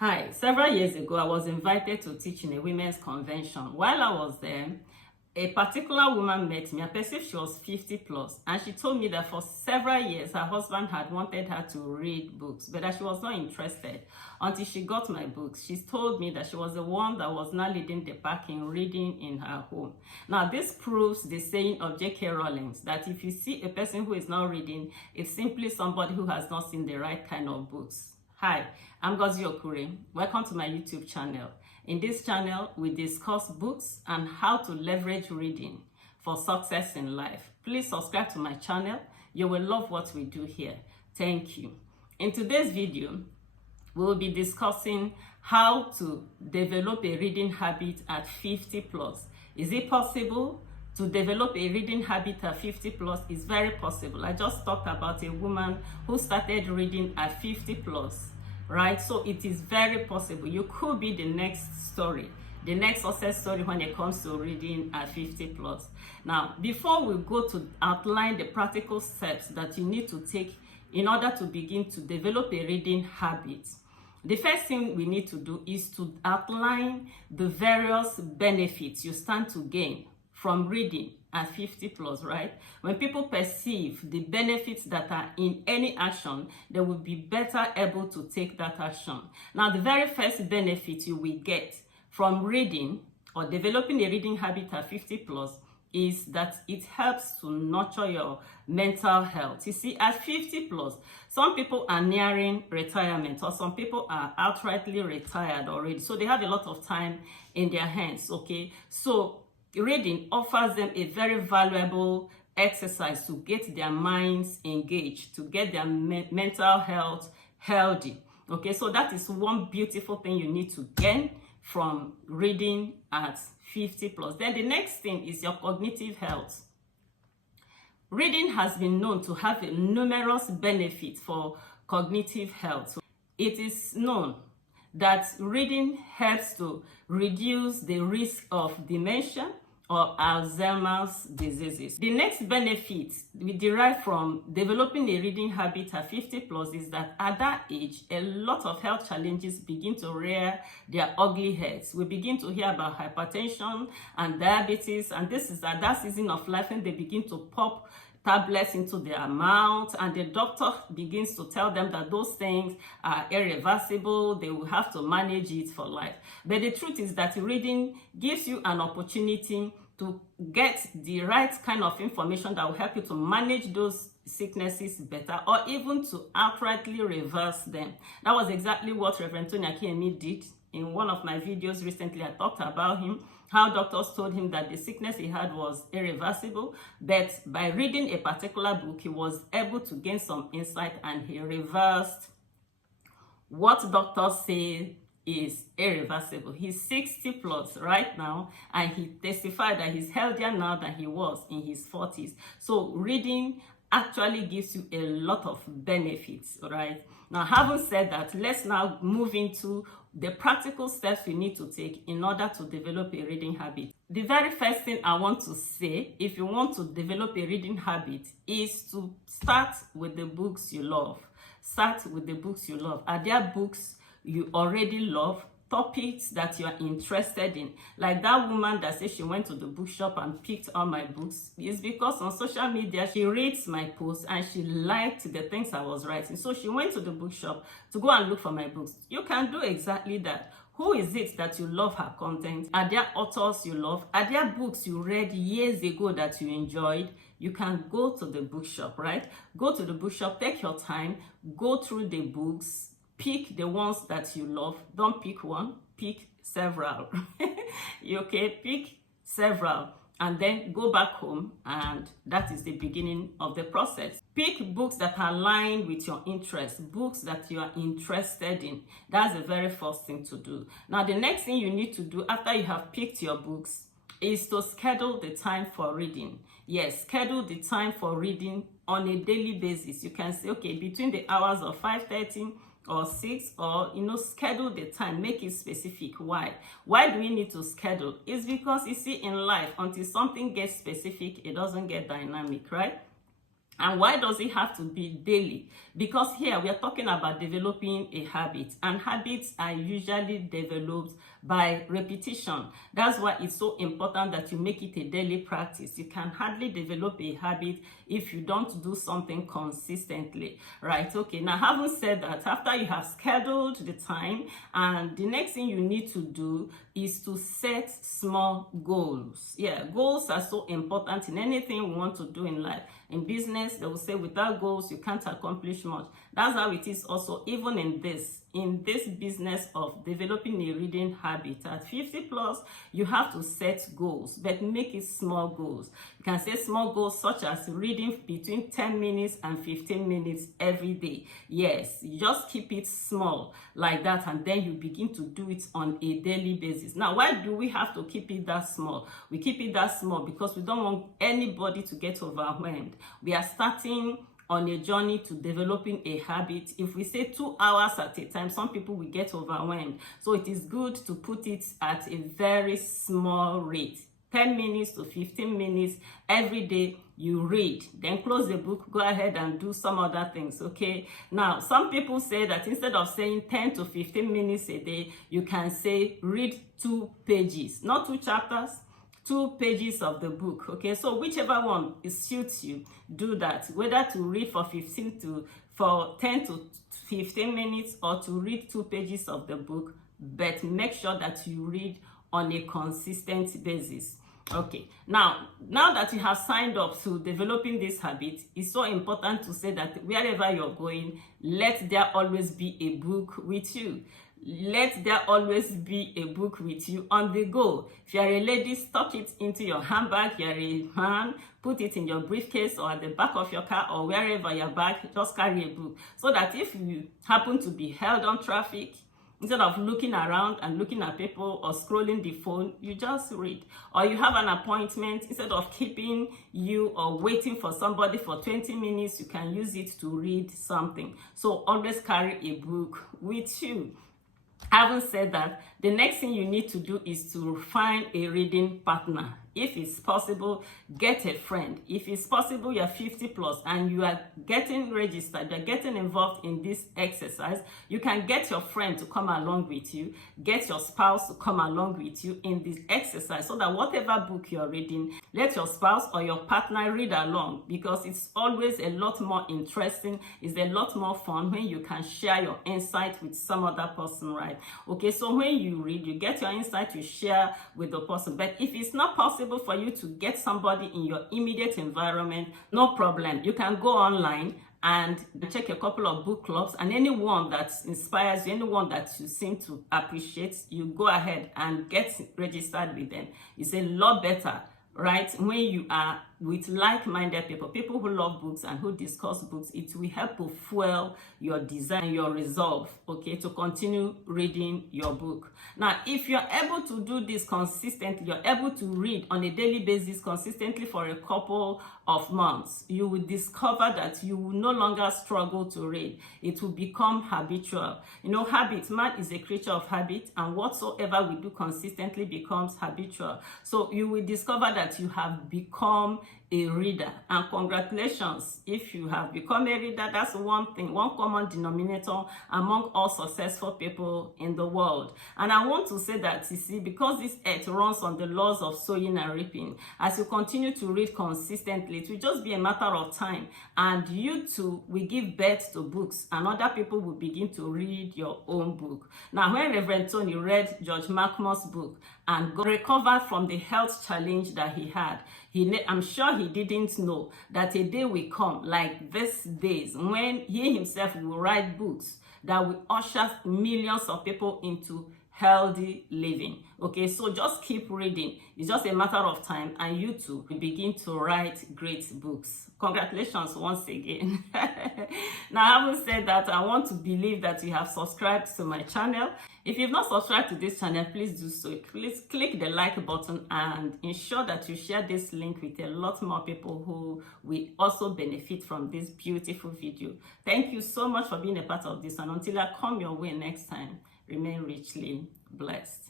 Hi, several years ago, I was invited to teach in a women's convention. While I was there, a particular woman met me. I perceived she was 50 plus, and she told me that for several years, her husband had wanted her to read books, but that she was not interested until she got my books. She told me that she was the one that was now leading the pack in reading in her home. Now, this proves the saying of J.K. Rowling that if you see a person who is not reading, it's simply somebody who has not seen the right kind of books. Hi, I'm Gozi Okure. Welcome to my YouTube channel. In this channel, we discuss books and how to leverage reading for success in life. Please subscribe to my channel. You will love what we do here. Thank you. In today's video, we will be discussing how to develop a reading habit at 50 plus. Is it possible to develop a reading habit at 50 plus? Is very possible. I just talked about a woman who started reading at 50 plus, right? So it is very possible. You could be the next story, the next success story when it comes to reading at 50 plus. Now, before we go to outline the practical steps that you need to take in order to begin to develop a reading habit, the first thing we need to do is to outline the various benefits you stand to gain from reading at 50 plus, right? When people perceive the benefits that are in any action, they will be better able to take that action. Now, the very first benefit you will get from reading or developing a reading habit at 50 plus is that it helps to nurture your mental health. You see, at 50 plus, some people are nearing retirement, or some people are outrightly retired already. So they have a lot of time in their hands, okay? So reading offers them a very valuable exercise to get their minds engaged, to get their mental health healthy. Okay, so that is one beautiful thing you need to gain from reading at 50 plus. Then the next thing is your cognitive health. Reading has been known to have a numerous benefits for cognitive health. So it is known that reading helps to reduce the risk of dementia or Alzheimer's diseases. The next benefit we derive from developing a reading habit at 50 plus is that at that age, a lot of health challenges begin to rear their ugly heads. We begin to hear about hypertension and diabetes, and this is at that season of life when they begin to pop tablets into their mouth, and the doctor begins to tell them that those things are irreversible, they will have to manage it for life. But the truth is that reading gives you an opportunity to get the right kind of information that will help you to manage those sicknesses better, or even to outrightly reverse them. That was exactly what Reverend Tony Akiemi did. In one of my videos recently, I talked about him, how doctors told him that the sickness he had was irreversible, but by reading a particular book, he was able to gain some insight, and he reversed what doctors say is irreversible. He's 60 plus right now, and he testified that he's healthier now than he was in his 40s. So reading actually gives you a lot of benefits, right? Now, having said that, let's now move into the practical steps we need to take in order to develop a reading habit. The very first thing I want to say, if you want to develop a reading habit, is to start with the books you love. Start with the books you love. Are there books you already love? Topics that you are interested in, like that woman that said she went to the bookshop and picked all my books, is because on social media she reads my posts and she liked the things I was writing, so she went to the bookshop to go and look for my books. You can do exactly that. Who is it that you love her content? Are there authors you love? Are there books you read years ago that you enjoyed? You can go to the bookshop, right? Go to the bookshop, take your time, go through the books, pick the ones that you love. Don't pick one, pick several. Okay, pick several, and then go back home, and that is the beginning of the process. Pick books that are aligned with your interests, books that you are interested in. That's the very first thing to do. Now, the next thing you need to do after you have picked your books is to schedule the time for reading. Yes, schedule the time for reading on a daily basis. You can say, okay, between the hours of 5:30 or 6, or schedule the time, make it specific. Why do we need to schedule? It's because you see, in life, until something gets specific, it doesn't get dynamic, right? And why does it have to be daily? Because here we are talking about developing a habit, and habits are usually developed by repetition. That's why it's so important that you make it a daily practice. You can hardly develop a habit if you don't do something consistently, right? Okay, now having said that, after you have scheduled the time, and the next thing you need to do is to set small goals. Yeah, goals are so important in anything we want to do in life. In business, they will say without goals, you can't accomplish much. That's how it is also even in this business of developing a reading habit. At 50 plus, you have to set goals, but make it small goals. You can set small goals such as reading between 10 minutes and 15 minutes every day. Yes, you just keep it small like that, and then you begin to do it on a daily basis. Now, why do we have to keep it that small? We keep it that small because we don't want anybody to get overwhelmed. We are starting on a journey to developing a habit. If we say 2 hours at a time, some people will get overwhelmed. So it is good to put it at a very small rate. 10 minutes to 15 minutes every day you read, then close the book, go ahead and do some other things, okay? Now, some people say that instead of saying 10 to 15 minutes a day, you can say read 2 pages, not 2 chapters, 2 pages of the book, okay? So whichever one suits you, do that, whether to read for 10 to 15 minutes or to read 2 pages of the book, but make sure that you read on a consistent basis. Okay, now that you have signed up to developing this habit, it's so important to say that wherever you're going, let there always be a book with you. Let there always be a book with you on the go. If you're a lady, stuck it into your handbag. You're a man, put it in your briefcase or at the back of your car or wherever you're back, just carry a book. So that if you happen to be held on traffic, instead of looking around and looking at people or scrolling the phone, you just read. Or you have an appointment, instead of keeping you or waiting for somebody for 20 minutes, you can use it to read something. So always carry a book with you. Having said that, the next thing you need to do is to find a reading partner. If it's possible, get a friend. If it's possible, you're 50 plus and you are getting registered, you're getting involved in this exercise, you can get your friend to come along with you, get your spouse to come along with you in this exercise, so that whatever book you're reading, let your spouse or your partner read along, because it's always a lot more interesting, it's a lot more fun when you can share your insight with some other person, right? Okay, so when you read, you get your insight, you share with the person. But if it's not possible for you to get somebody in your immediate environment, no problem. You can go online and check a couple of book clubs, and anyone that inspires you, anyone that you seem to appreciate, you go ahead and get registered with them. It's a lot better, right? When you are with like-minded people who love books and who discuss books, it will help to fuel your desire and your resolve, okay, to continue reading your book. Now, if you're able to do this consistently, you're able to read on a daily basis consistently for a couple of months, you will discover that you will no longer struggle to read. It will become habitual. You know, habit, man is a creature of habit, and whatsoever we do consistently becomes habitual. So you will discover that you have become a reader, and congratulations if you have become a reader. That's one thing, one common denominator among all successful people in the world. And I want to say that, you see, because this earth runs on the laws of sowing and reaping, as you continue to read consistently, it will just be a matter of time, and you too will give birth to books, and other people will begin to read your own book. Now, when Reverend Tony read George Macmore's book and recovered from the health challenge that he had, I'm sure he didn't know that a day will come, like these days, when he himself will write books that will usher millions of people into healthy living. Okay, so just keep reading. It's just a matter of time, and you too will begin to write great books. Congratulations once again. Now, having said that, I want to believe that you have subscribed to my channel. If you've not subscribed to this channel, please do so. Please click the like button and ensure that you share this link with a lot more people who will also benefit from this beautiful video. Thank you so much for being a part of this, and until I come your way next time, remain richly blessed.